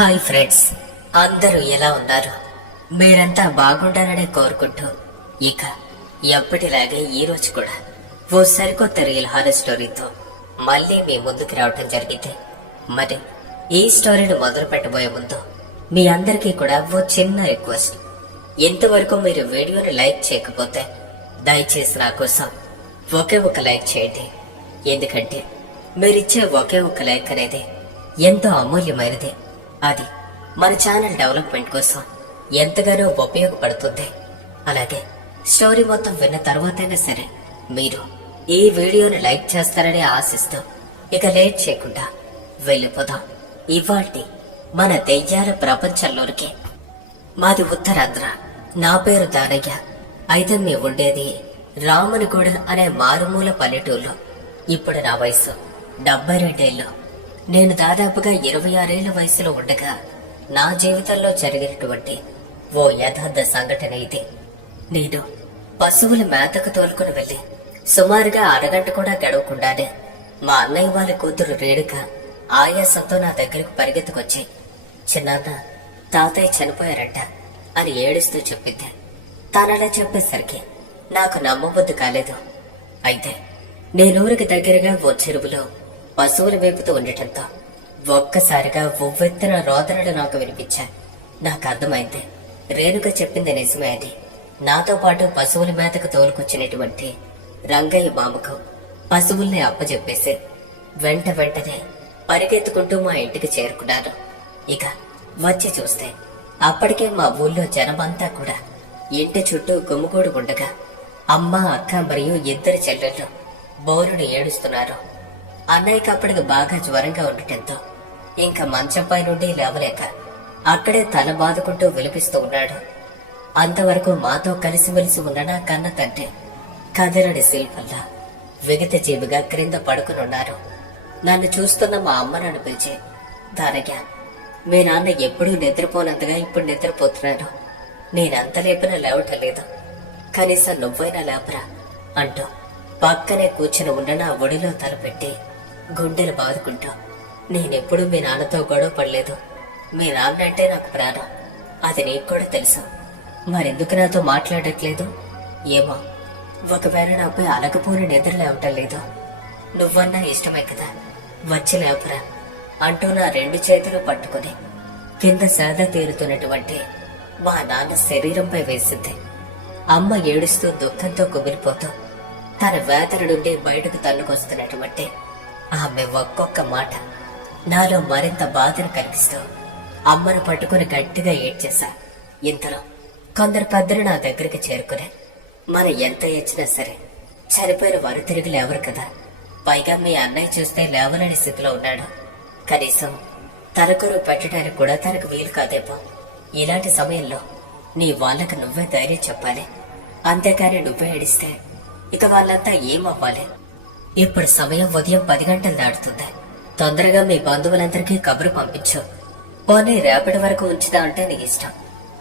Hi friends, అందరూ ఎలా ఉన్నారు? మీరంతా బాగుండాలనే కోరుకుంటూ ఇక ఎప్పటిలాగే ఈ రోజు కూడా ఓ సరికొత్త రియల్ హారర్ స్టోరీతో మళ్ళీ మీ ముందుకు రావటం జరిగింది. మరి ఈ స్టోరీని మొదలు పెట్టబోయే ముందు మీ అందరికీ కూడా ఓ చిన్న రిక్వెస్ట్. ఇంతవరకు మీరు వీడియోని లైక్ చేయకపోతే దయచేసి నా కోసం ఒకే ఒక లైక్ చేయండి. ఎందుకంటే మీరిచ్చే ఒకే ఒక లైక్ అనేది ఎంతో అమూల్యమైనది. అది మన ఛానల్ డెవలప్మెంట్ కోసం ఎంతగానో ఉపయోగపడుతుంది. అలాగే స్టోరీ మొత్తం విన్న తర్వాతైనా సరే మీరు ఈ వీడియోని లైక్ చేస్తారని ఆశిస్తూ ఇక లేట్ చేయకుండా వెళ్ళిపోదాం ఇవాల్టి మన దెయ్యాల ప్రపంచంలోనికి. మాది ఉత్తరాంధ్ర. నా పేరు దానయ్య. అయితే మీ ఉండేది రామనిగూడ అనే మారుమూల పల్లెటూరులో. ఇప్పుడు నా వయసు 72 ఏళ్ళు. నేను దాదాపుగా 26 ఏళ్ల వయసులో ఉండగా నా జీవితంలో జరిగినటువంటి ఓ యథార్థ సంఘటన ఇది. నేను పశువుల మేతకు తోలుకుని వెళ్లి సుమారుగా అరగంట కూడా గడవకుండానే మా అన్నయ్య వాళ్ళ కూతురు రేణుక ఆయాసంతో నా దగ్గరకు పరిగెత్తుకొచ్చి, చిన్నాన్న, తాతయ్య చనిపోయారంట అని ఏడుస్తూ చెప్పింది. తానలా చెప్పేసరికి నాకు నమ్మబుద్ధి కాలేదు. అయితే నేనూరికి దగ్గరగా ఓ చెరువులో పశువులు వేపుతూ ఉండటంతో ఒక్కసారిగా ఉవ్వెత్తున రోదనలు నాకు వినిపించాయి. నాకు అర్థమైంది, రేణుక చెప్పింది నిజమే. అది నాతో పాటు పశువుల మేతకు తోలుకొచ్చినటువంటి రంగయ్య మామకు పశువుల్ని అప్పచెప్పేసి వెంటనే పరిగెత్తుకుంటూ మా ఇంటికి చేరుకున్నాను. ఇక వచ్చి చూస్తే అప్పటికే మా ఊళ్ళో జనమంతా కూడా ఇంటి చుట్టూ గుమ్ముగూడు ఉండగా అమ్మ, అక్క మరియు 2 చెల్లెళ్ళు బోరుని ఏడుస్తున్నారు. అన్నయ్యకి అప్పటికి బాగా జ్వరంగా ఉండటంతో ఇంకా మంచంపై నుండి లేవలేక అక్కడే తల బాదుకుంటూ విలిపిస్తూ ఉన్నాడు. అంతవరకు మాతో కలిసిమెలిసి ఉన్న నా కన్న తండ్రి కదలడి శిల్పల్లా విగత జీవిగా క్రింద పడుకునున్నారు. నన్ను చూస్తున్న మా అమ్మ నన్ను పిలిచి, దానయ్య, మీ నాన్న ఎప్పుడూ నిద్రపోనంతగా ఇప్పుడు నిద్రపోతున్నాడు. నేనంత లేపినా లేవటం లేదు. కనీసం నువ్వైనా లేపరా అంటూ పక్కనే కూర్చుని ఉన్న నా ఒడిలో తలపెట్టి గుండెలు బాదుకుంటా, నేనెప్పుడు మీ నాన్నతో గొడవ పడలేదు. మీ నాన్న అంటే నాకు ప్రాణం. అది నీకు కూడా తెలుసు. మరెందుకు నాతో మాట్లాడట్లేదు? ఏమో, ఒకవేళ నాపై అలకపోని నిద్ర లేవటం లేదు. నువ్వన్నా ఇష్టమే కదా, వచ్చి లేపరా అంటూ నా 2 చేతులు పట్టుకుని కింద సేద తీరుతున్నటువంటి మా నాన్న శరీరంపై వేసింది. అమ్మ ఏడుస్తూ దుఃఖంతో కుమిలిపోతూ తన వేదన నుండి బయటకు తన్నుకొస్తున్నటువంటి ఆమె ఒక్కొక్క మాట నాలో మరింత బాధను కలిగిస్తూ అమ్మను పట్టుకుని గట్టిగా ఏడ్చేశా. ఇంతలో కొందరు పెద్దలు నా దగ్గరికి చేరుకుని, మనం ఎంత ఏడ్చినా సరే చనిపోయిన వారు తిరిగి లేవరు కదా, పైగా మీ అన్నయ్య చూస్తే లేవలేని స్థితిలో ఉన్నాడు. కనీసం తలకొరు పెట్టడానికి కూడా తనకు వీలు కాదేమో. ఇలాంటి సమయంలో నీ వాళ్ళకి నువ్వే ధైర్యం చెప్పాలి. అంతేకాని నువ్వే ఏడిస్తే ఇక వాళ్ళంతా ఏమవ్వాలి? ఇప్పుడు సమయం ఉదయం 10 గంటలు దాటుతుంది. తొందరగా మీ బంధువులందరికీ కబురు పంపించు. పోనీ రేపటి వరకు ఉంచుదా అంటే నీ ఇష్టం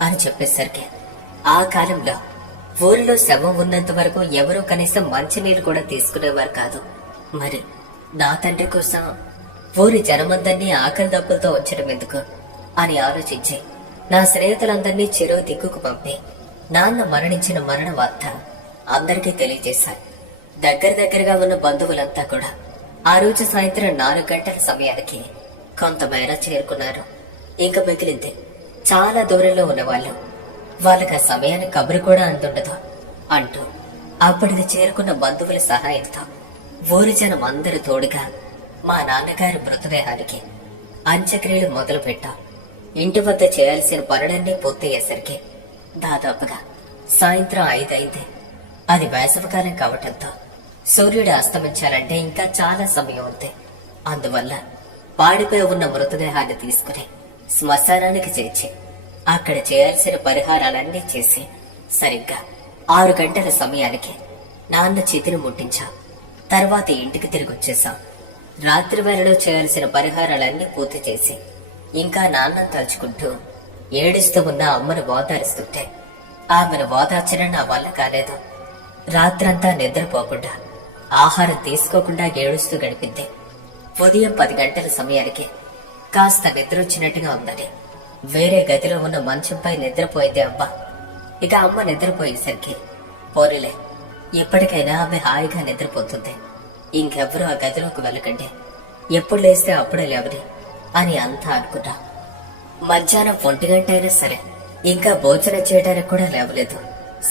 అని చెప్పేసరికి ఆ కాలంలో ఊరిలో శవం ఉన్నంత వరకు ఎవరూ కనీసం మంచినీళ్ళు కూడా తీసుకునేవారు కాదు. మరి నా తండ్రి కోసం ఊరి జనమందరినీ ఆకలి దప్పులతో ఉంచడం ఎందుకు అని ఆలోచించి నా స్నేహితులందరినీ చెరో దిక్కుకు పంపి నాన్న మరణించిన మరణ వార్త అందరికీ తెలియజేశాను. దగ్గరగా ఉన్న బంధువులంతా కూడా ఆ రోజు సాయంత్రం 4 గంటల సమయానికి కొంతమేర చేరుకున్నారు. ఇంకా మిగిలింది చాలా దూరంలో ఉన్నవాళ్ళు. వాళ్ళకి ఆ సమయానికి కబురు కూడా అందుండదు అంటూ అప్పటికి చేరుకున్న బంధువుల సహాయంతో ఊరి జనం అందరూ తోడుగా మా నాన్నగారి మృతదేహానికి అంత్యక్రియలు మొదలు పెట్టాం. ఇంటి వద్ద చేయాల్సిన పనులన్నీ పూర్తయ్యేసరికి దాదాపుగా సాయంత్రం 5 అయింది. అది వేసవికాలం కావటంతో సూర్యుడు అస్తమించాలంటే ఇంకా చాలా సమయం ఉంది. అందువల్ల పాడిపోయి ఉన్న మృతదేహాన్ని తీసుకుని శ్మశానానికి చేర్చి అక్కడ చేయాల్సిన పరిహారాలన్నీ చేసి సరిగ్గా 6 గంటల సమయానికి నాన్న చితిని ముట్టించాం. తర్వాత ఇంటికి తిరిగి వచ్చేసాం. రాత్రి వేళలో చేయాల్సిన పరిహారాలన్నీ పూర్తి చేసి ఇంకా నాన్నను తలుచుకుంటూ ఏడుస్తూ ఉన్న అమ్మను ఓదారుస్తుంటే ఆమెను ఓదార్చడం నా వల్ల కాలేదు. రాత్రంతా నిద్రపోకుండా ఆహారం తీసుకోకుండా ఏడుస్తూ గడిపింది. ఉదయం 10 గంటల సమయానికి కాస్త నిద్రొచ్చినట్టుగా ఉందని వేరే గదిలో ఉన్న మంచంపై నిద్రపోయింది అమ్మ. ఇక అమ్మ నిద్రపోయేసరికి పోరీలే, ఎప్పటికైనా ఆమె హాయిగా నిద్రపోతుంది, ఇంకెవ్వరూ ఆ గదిలోకి వెళ్ళకండి, ఎప్పుడు లేస్తే అప్పుడే లేవని అని అంతా అనుకున్నా. మధ్యాహ్నం 1 గంట అయినా సరే ఇంకా భోజనం చేయడానికి కూడా లేవలేదు.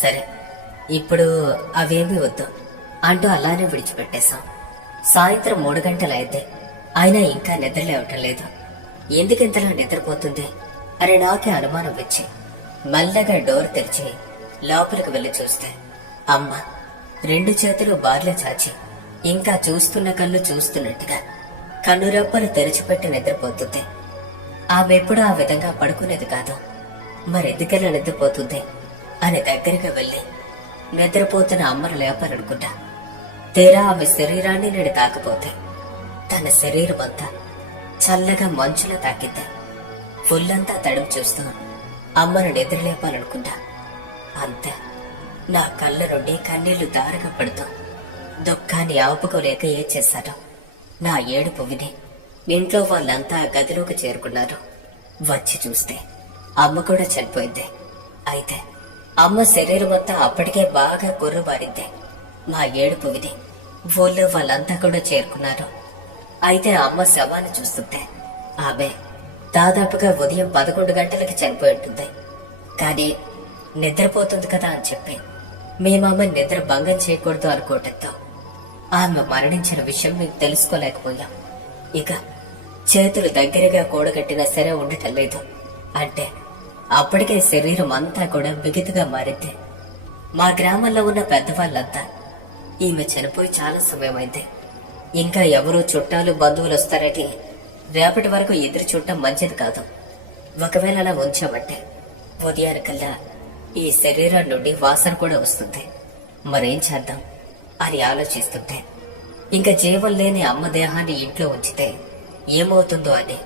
సరే ఇప్పుడు అవేమీ వద్దు అంటూ అలానే విడిచిపెట్టేశాం. సాయంత్రం 3 గంటలైంది, అయినా ఇంకా నిద్ర లేవటం లేదు. ఎందుకింతలా నిద్రపోతుంది అని నాకే అనుమానం వచ్చి మెల్లగా డోర్ తెరిచి లోపలికి వెళ్లి చూస్తే అమ్మ 2 చేతులు బార్ల చాచి ఇంకా చూస్తున్న కళ్ళు చూస్తున్నట్టుగా కన్నురెప్పలు తెరిచిపెట్టి నిద్రపోతుంది. ఆమె ఎప్పుడూ ఆ విధంగా పడుకునేది కాదు. మరెందుకలా నిద్రపోతుంది అని దగ్గరగా వెళ్లి నిద్రపోతున్న అమ్మను లేపాలనుకుంటా. తీరా ఆమె శరీరాన్ని నేను తాకపోతే తన శరీరం అంతా చల్లగా మంచులో తాకిద్ది. ఫుల్లంతా తడుము చూస్తూ అమ్మను నిద్రలేపాలనుకుంటా. అంతే, నా కళ్ళ నుండి కన్నీళ్లు దారగా పడుతూ దుఃఖాన్ని ఆపుకోలేక ఏడ్చేశాను. నా ఏడుపు విని ఇంట్లో వాళ్ళంతా గదిలోకి చేరుకున్నారు. వచ్చి చూస్తే అమ్మ కూడా చనిపోయింది. అయితే అమ్మ శరీరం అంతా అప్పటికే బాగా కొర్రుబారింది. మా ఏడుపు విని ఊళ్ళో వాళ్ళంతా కూడా చేరుకున్నారు. అయితే అమ్మ శవాన్ని చూస్తుంటే ఆమె దాదాపుగా ఉదయం 11 గంటలకి చనిపోయి ఉంటుంది. కానీ నిద్రపోతుంది కదా అని చెప్పి మేమమ్మ నిద్ర భంగం చేయకూడదు అనుకోవటంతో ఆమె మరణించిన విషయం మీకు తెలుసుకోలేకపోయాం. ఇక చేతులు దగ్గరగా కూడగట్టినా సరే ఉండటం లేదు. అంటే అప్పటికే శరీరం అంతా కూడా బిగితుగా మారింది. మా గ్రామంలో ఉన్న పెద్దవాళ్ళంతా ఈమె చనిపోయి చాలా సమయమైంది, ఇంకా ఎవరూ చుట్టాలు బంధువులు వస్తారని రేపటి వరకు ఎదురు చూడటం మంచిది కాదు. ఒకవేళ అలా ఉంచామంటే ఉదయానికల్లా ఈ శరీరం నుండి వాసన కూడా వస్తుంది. మరేం చేద్దాం అని ఆలోచిస్తుంటే ఇంకా జీవం లేని అమ్మ దేహాన్ని ఇంట్లో ఉంచితే ఏమవుతుందో అని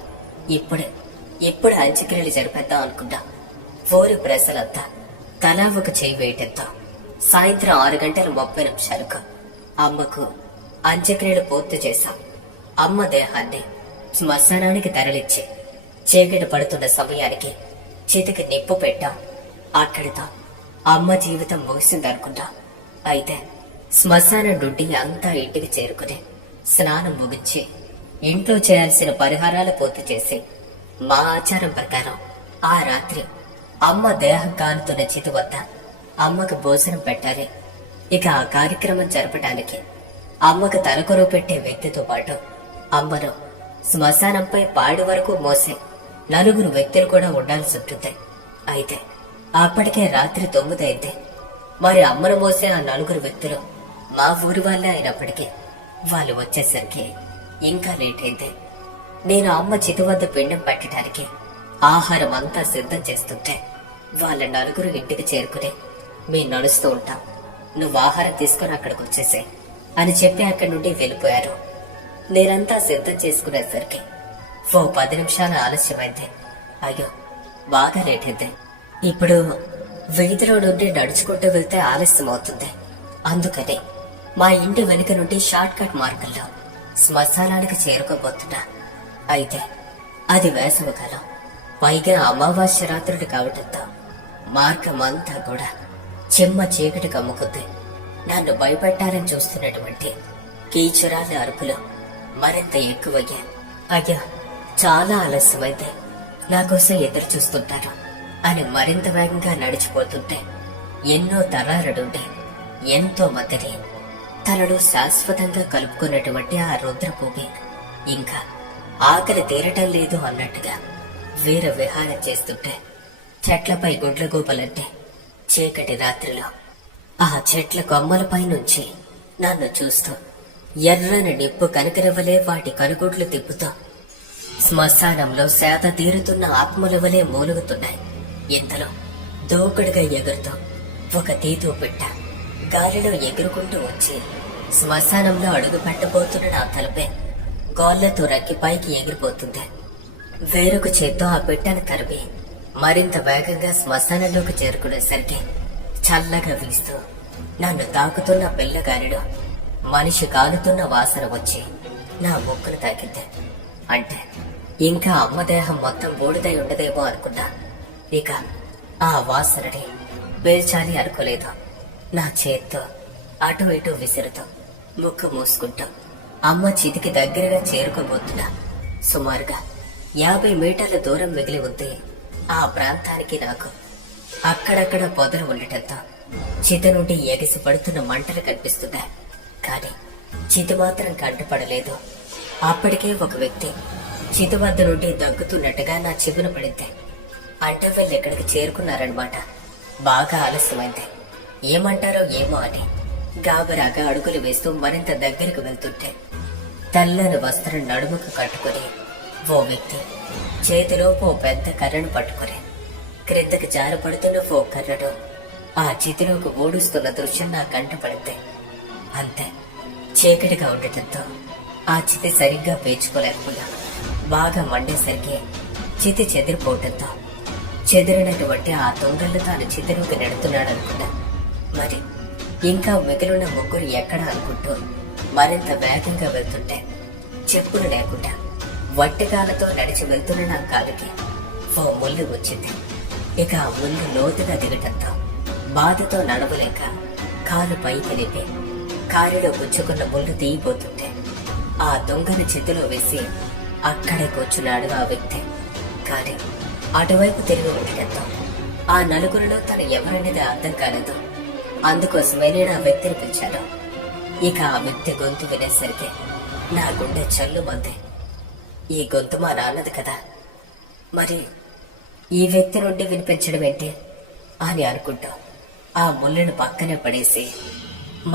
ఇప్పుడు అంత్యక్రియలు జరిపేద్దాం అనుకున్నా. ఊరి ప్రజలంతా తలా ఒక చేయి వేయటంతో సాయంత్రం 6:30 అమ్మకు అంత్యక్రియలు పూర్తి చేశాం. అమ్మ దేహాన్ని శ్మశానానికి తరలించి చీకటి పడుతున్న సమయానికి చితికి నిప్పు పెట్టాం. అక్కడితో అమ్మ జీవితం ముగిసిందనుకున్నా. అయితే శ్మశానం నుండి అంతా ఇంటికి చేరుకుని స్నానం ముగించి ఇంట్లో చేయాల్సిన పరిహారాలు పూర్తి చేసి మా ఆచారం ప్రకారం ఆ రాత్రి అమ్మ దేహం కానుతున్న చితి వద్ద అమ్మకు భోజనం పెట్టాలి. ఇక ఆ కార్యక్రమం జరపడానికి అమ్మకు తలకొరువు పెట్టే వ్యక్తితో పాటు అమ్మను శ్మశానంపై పాడి వరకు మోసే 4 వ్యక్తులు కూడా ఉండాల్సి ఉంటుంది. అయితే అప్పటికే రాత్రి 9 అయింది. మరి అమ్మను మోసే ఆ 4 వ్యక్తులు మా ఊరి వాళ్ళే అయినప్పటికీ వాళ్ళు వచ్చేసరికి ఇంకా లేట్ అయింది. నేను అమ్మ చితి వద్ద పిండం పెట్టడానికి ఆహారం అంతా సిద్ధం చేస్తుంటే వాళ్ళ 4 ఇంటికి చేరుకుని మేము నడుస్తూ ఉంటాం, నువ్వు ఆహారం తీసుకుని అక్కడికి వచ్చేసే అని చెప్పి అక్కడి నుండి వెళ్ళిపోయారు. నేనంతా సిద్ధం చేసుకునేసరికి 10 నిమిషాల ఆలస్యమైంది. అయ్యో, బాగా లేట్ అయింది. ఇప్పుడు వీధిలో నుండి నడుచుకుంటూ వెళ్తే ఆలస్యం అవుతుంది. అందుకని మా ఇంటి వెనుక నుండి షార్ట్ కట్ మార్గంలో శ్మశానానికి చేరుకోబోతున్నా. అయితే అది వేసవికాలం, పైగా అమావాస్య రాత్రులు కావటంతో మార్గం అంతా కూడా చెమ్మ చీకటి కమ్ముకుంది. నన్ను భయపెట్టాలని చూస్తున్నటువంటి కీచురాల అరుపులు మరింత ఎక్కువయ్యాయి. అయ్యా, చాలా ఆలస్యమైంది, నా కోసం ఎదురు చూస్తుంటారు అని మరింత వేగంగా నడిచిపోతుంటే ఎన్నో తరాలడుండే ఎంతో మందిని తనలో శాశ్వతంగా కలుపుకున్నటువంటి ఆ రుద్రభూమి ఇంకా ఆకలి తీరటం లేదు అన్నట్టుగా వీర విహారం చేస్తుంటే చెట్లపై గుడ్ల గూపలంటే చీకటి రాత్రిలో ఆ చెట్ల కొమ్మలపై నుంచి నన్ను చూస్తూ ఎర్రని నిప్పు కనకరివలే వాటి కనుగుడ్లు తిప్పుతూ శ్మశానంలో సేద తీరుతున్న ఆత్మలవలే మూలుగుతున్నాయి. ఇంతలో దూకుడుగా ఎగురుతూ ఒక తీతూ పిట్ట గాలిలో ఎగురుకుంటూ వచ్చి శ్మశానంలో అడుగు పెట్టబోతున్న నా తలపై గోళ్లతో రక్కి పైకి ఎగిరిపోతుంది. వేరొక చేత్తో ఆ పిట్టను తరిమి మరింత వేగంగా శ్మశానంలోకి చేరుకునేసరికి చల్లగా వీస్తూ నన్ను తాకుతున్న పిల్లగాలిలో మనిషి కాలుతున్న వాసన వచ్చి నా ముక్కును తాకింది. అంటే ఇంకా అమ్మ దేహం మొత్తం బూడిదై ఉండదేమో అనుకున్నా. ఇక ఆ వాసనని పీల్చాలి అనుకోలేదు. నా చేత్తో అటు ఇటు విసురుతూ ముక్కు మూసుకుంటూ అమ్మ చితికి దగ్గరగా చేరుకోబోతున్నా. సుమారుగా 50 మీటర్ల దూరం మిగిలి ఉంది ఆ ప్రాంతానికి. నాకు అక్కడక్కడ పొదలు ఉండటంతో చిత నుండి ఎగిసి పడుతున్న మంటలు కనిపిస్తున్నాయి. కానీ చితి మాత్రం కంటపడలేదు. అప్పటికే ఒక వ్యక్తి చితి వద్ద నుండి దగ్గుతున్నట్టుగా నా చెవున పడింది. అంటే వీళ్ళు ఇక్కడికి చేరుకున్నారనమాట. బాగా ఆలస్యమైంది. ఏమంటారో ఏమో అని గాబరాగా అడుగులు వేస్తూ మరింత దగ్గరకు వెళ్తుంటే తెల్లని వస్త్రం నడుముకు కట్టుకుని ఓ వ్యక్తి చేతిలో ఓ పెద్ద కర్రను పట్టుకుని క్రిందకి జారపడుతున్న ఓ కర్రను ఆ చితిలోకి ఓడుస్తున్న దృశ్యం నా కంటపడింది. అంతే, చీకటిగా ఉండటంతో ఆ చితి సరిగ్గా పేర్చుకోలేకపోయా. బాగా మండేసరికి చితి చెదిరిపోవటంతో చెదిరినటువంటి ఆ దొంగలు తాను చితిలోకి నెడుతున్నాడనుకున్నా. మరి ఇంకా మిగిలిన ముగ్గురు ఎక్కడ అనుకుంటూ మరింత వేగంగా వెళ్తుంటే చెప్పులు లేకుండా వట్టికాలతో నడిచి వెళ్తున్న నా కాలుకి ఓ ముళ్ళు వచ్చింది. ఇక ఆ ముళ్ళు లోతుగా దిగటంతో బాధతో నడవలేక కాలు పైకి లేపి కారులో గుచ్చుకున్న ముళ్ళు తీయిపోతుంటే ఆ దొంగని చేతిలో వేసి అక్కడే కూర్చున్నాడు ఆ వ్యక్తి. కానీ అటువైపు తిరిగి ఉండటంతో ఆ నలుగురిలో తను ఎవరనేది అర్థం కాలేదు. అందుకోసమే నేను ఆ వ్యక్తిని పిలిచాను. ఇక ఆ వ్యక్తి గొంతు వినేసరికి నా గుండె చల్లుమంది. ఈ గొంతు మా నాన్నది కదా, మరి ఈ వ్యక్తి నుండి వినిపించడం ఏంటి అని అనుకుంటూ ఆ ముళ్ళను పక్కనే పడేసి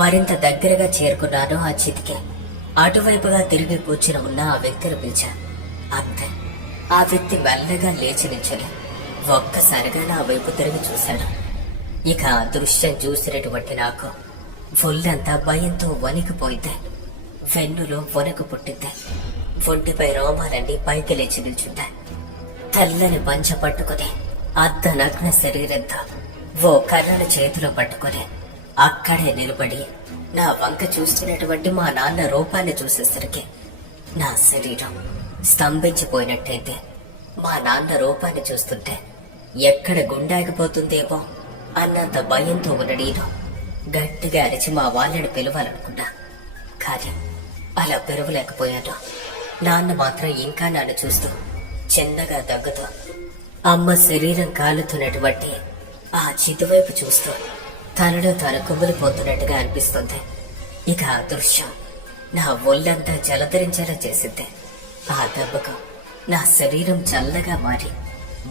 మరింత దగ్గరగా చేరుకున్నాను ఆ చితికి. అటువైపుగా తిరిగి కూర్చుని ఉన్న ఆ వ్యక్తిని పిలిచా. అంతే, ఆ వ్యక్తి మెల్లగా లేచి నిల్చొని ఒక్కసారిగా నా వైపు తిరిగి చూశాడు. ఇక ఆ దృశ్యం చూసినటువంటి నాకు ఒళ్ళంతా భయంతో వణికిపోయింది. వెన్నులో వణుకు పుట్టింది. ఒంటిపై రోమాలన్నీ పైకి లేచి నిల్చుంటాయి. తెల్లని పంచ పట్టుకుని అర్ధ నగ్న శరీరంతో ఓ కర్రను చేతిలో పట్టుకుని అక్కడే నిలబడి నా వంక చూస్తున్నటువంటి మా నాన్న రూపాన్ని చూసేసరికి నా శరీరం స్తంభించిపోయినట్టయితే. మా నాన్న రూపాన్ని చూస్తుంటే ఎక్కడ గుండాగిపోతుందేమో అన్నంత భయంతో ఉన్న నేను గట్టిగా అరిచి మా వాళ్ళని పిలవాలనుకున్నా. కానీ అలా పిలవలేకపోయాను. నాన్న మాత్రం ఇంకా నన్ను చూస్తూ చిన్నగా దగ్గుతూ అమ్మ శరీరం కాలుతున్నటువంటి ఆ చితివైపు చూస్తూ తనలో తాను కుమిలిపోతున్నట్టుగా అనిపిస్తుంది. ఇక ఆ దృశ్యం నా ఒళ్ళంతా జలధరించేలా చేసింది. ఆ దెబ్బకు నా శరీరం చల్లగా మారి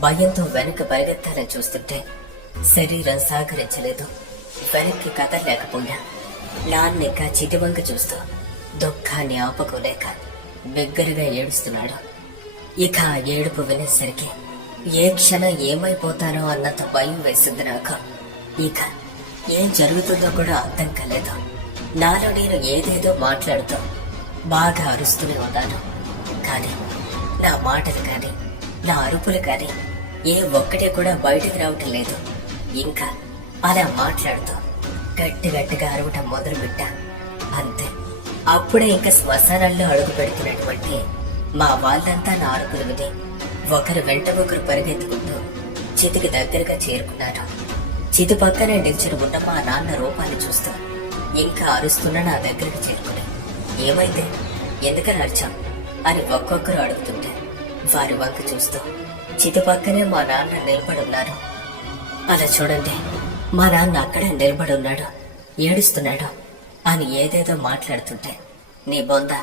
భయంతో వెనక్కి పరిగెత్తాలని చూస్తుంటే శరీరం సహకరించలేదు. వెనక్కి కదలలేకపోయా. నాన్న ఇంకా చిటివంక చూస్తూ దుఃఖాన్ని ఆపుకోలేక బిగ్గరగా ఏడుస్తున్నాడు. ఇక ఆ ఏడుపు వినేసరికి ఏ క్షణం ఏమైపోతానో అన్నంత భయం వేసింది నాకు. ఇక ఏం జరుగుతుందో కూడా అర్థం కాలేదు. నాలో నేను ఏదేదో మాట్లాడుతూ బాగా అరుస్తూనే ఉన్నాను. కానీ నా మాటలు కానీ నా అరుపులు కానీ ఏ ఒక్కటి కూడా బయటకు రావటం లేదు. ఇంకా అలా మాట్లాడుతూ గట్టి గట్టిగా అరవటం మొదలుపెట్టా. అంతే, అప్పుడే ఇంకా శ్మశానంలో అడుగు పెడుతున్నటువంటి మా వాళ్ళంతా నా అరుపులు విని ఒకరు వెంట ఒకరు పరిగెత్తుకుంటూ చితికి దగ్గరగా చేరుకున్నారు. చితి పక్కనే నిల్చుని ఉన్న మా నాన్న రూపాన్ని చూస్తూ ఇంకా అరుస్తున్న నా దగ్గరకు చేరుకుని ఏమైంది, ఎందుకని అరిచాం అని ఒక్కొక్కరు అడుగుతుంటే వారి వంక చూస్తూ చితి పక్కనే మా నాన్న నిలబడి ఉన్నారు. అలా చూడండి, మా నాన్న అక్కడే నిలబడి ఉన్నాడు, ఏడుస్తున్నాడు అని ఏదేదో మాట్లాడుతుంటే నీ బొంద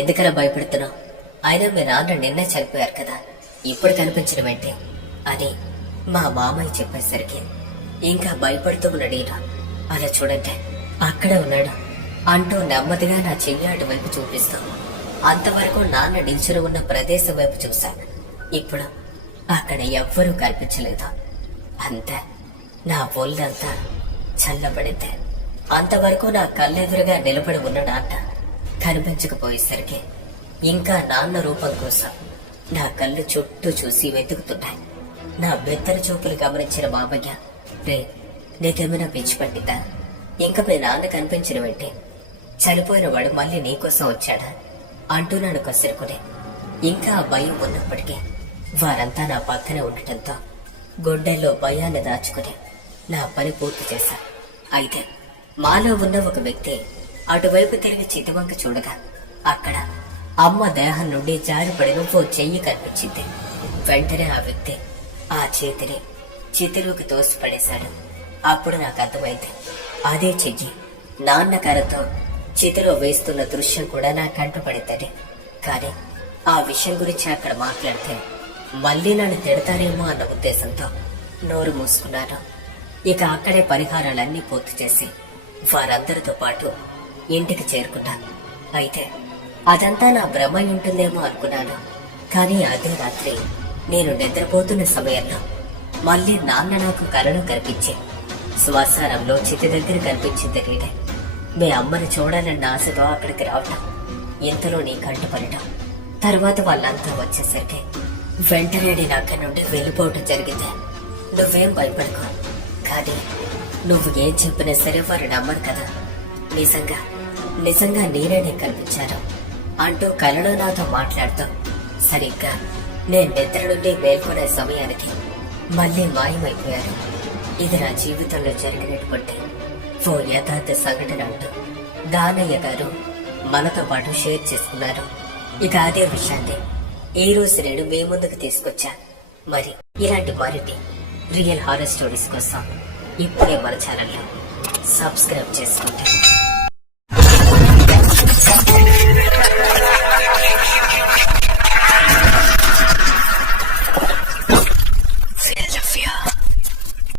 ఎందుకలా భయపెడుతున్నావు? అయినా మీ నాన్న నిన్నే చనిపోయారు కదా, ఇప్పుడు కనిపించడం ఏంటి అని మా మామయ్య చెప్పేసరికి ఇంకా భయపడుతూ ఉన్నాడు. అలా చూడండి, అక్కడే ఉన్నాడు అంటూ నెమ్మదిగా నా చెయ్యి అటువైపు చూపిస్తూ అంతవరకు నాన్న నిల్చుని ఉన్న ప్రదేశం వైపు చూశా. ఇప్పుడు అక్కడ ఎవ్వరూ కనిపించలేదు. అంతే, నా ఒళ్ళంతా చల్లబడింది. అంతవరకు నా కళ్ళెదురుగా నిలబడి ఉన్న నాన్న కనిపించకపోయేసరికి ఇంకా నాన్న రూపం కోసం నా కళ్ళు చుట్టూ చూసి వెతుకుతున్నాయి. నా బెత్తర చూపులు గమనించిన మామయ్య, రే నీకేమైనా పిచ్చి పట్టిందా? ఇంకా మీ నాన్న కనిపించడం ఏంటి? చనిపోయిన వాడు మళ్ళీ నీకోసం వచ్చాడా అంటూ నన్ను కసురుకుని ఇంకా ఆ భయం ఉన్నప్పటికీ వారంతా నా పక్కనే ఉండటంతో గుండెల్లో భయాన్ని దాచుకుని నా పని పూర్తి చేశా. అయితే మాలో ఉన్న ఒక వ్యక్తి అటువైపు తిరిగి చితివంక చూడగా అక్కడ అమ్మ దేహం నుండి జారిపడిన ఓ చెయ్యి కనిపించింది. వెంటనే ఆ వ్యక్తి ఆ చేతిని చితిలోకి తోసిపడేశాడు. అప్పుడు నాకు అర్థమైంది, అదే చెయ్యి నాన్న కర్రతో చితిలో వేస్తున్న దృశ్యం కూడా నా కంటపడిందని. కానీ ఆ విషయం గురించి అక్కడ మాట్లాడితే మళ్ళీ నన్ను తిడతారేమో అన్న ఉద్దేశంతో నోరు మూసుకున్నాను. ఇక అక్కడే పరిహారాలన్నీ పూర్తి చేసి వారందరితో పాటు ఇంటికి చేరుకున్నాను. అయితే అదంతా నా భ్రమ ఉంటుందేమో అనుకున్నాను. కానీ అదే రాత్రి నేను నిద్రపోతున్న సమయంలో మళ్ళీ నాన్న నాకు కలను కనిపించి శ్మశానంలో చితి దగ్గర కనిపించింది నేనే. మీ అమ్మని చూడాలన్న ఆశతో అక్కడికి రావటం, ఇంతలో నీ కంటపడటం, తర్వాత వాళ్ళంతా వచ్చేసరికి వెంటనే నేను అక్కడి నుండి వెళ్ళిపోవటం జరిగింది. నువ్వేం భయపడకు, కానీ నువ్వు ఏం చెప్పినా సరే వారు నమ్మరు కదా. నిజంగా నిజంగా నేనే నీకు కనిపించాను అంటూ కలలో నాతో మాట్లాడుతూ సరిగ్గా నేను నిద్ర నుండి మేల్కొనే సమయానికి మళ్ళీ మాయమైపోయారు. ఇది నా జీవితంలో జరిగినటువంటి ఓ యథార్థ సంఘటన అంటూ దానయ్య గారు మనతో పాటు షేర్ చేసుకున్నారు. ఇక అదే విషయాన్ని ఈ రోజు నేను మీ ముందుకు తీసుకొచ్చా. మరి ఇలాంటి మరిన్ని రియల్ హారర్ స్టోరీస్ కోసం ఇప్పుడే మన ఛానల్లో సబ్స్క్రైబ్ చేసుకోండి. Philadelphia.